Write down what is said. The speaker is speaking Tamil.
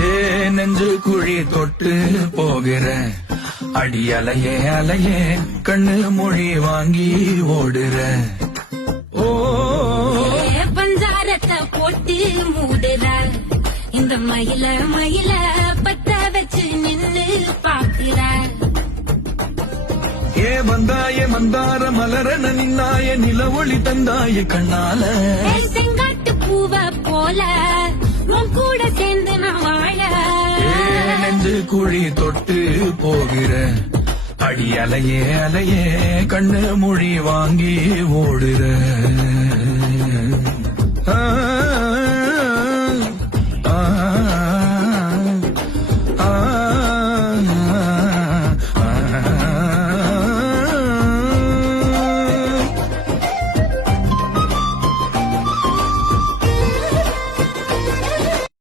ஏ நெஞ்சு குழி தொட்டு போகிற அடி அலையே அலையே கண்ணு மொழி வாங்கி ஓடுற. ஓ பஞ்சாரத்தை போட்டு மூடுற இந்த மயில மயில பத்த வச்சு நின்னு பாக்குற. ஏ வந்தாய மந்தார மலரன நின்னாய நில ஒளி தந்தாய கண்ணால. செங்காட்டு பூவ போல உன் கூட சேர்ந்து நான் வாழ. நெஞ்சு குழி தொட்டு போகிற அடி அலையே அலையே கண்ணு மொழி வாங்கி ஓடுற.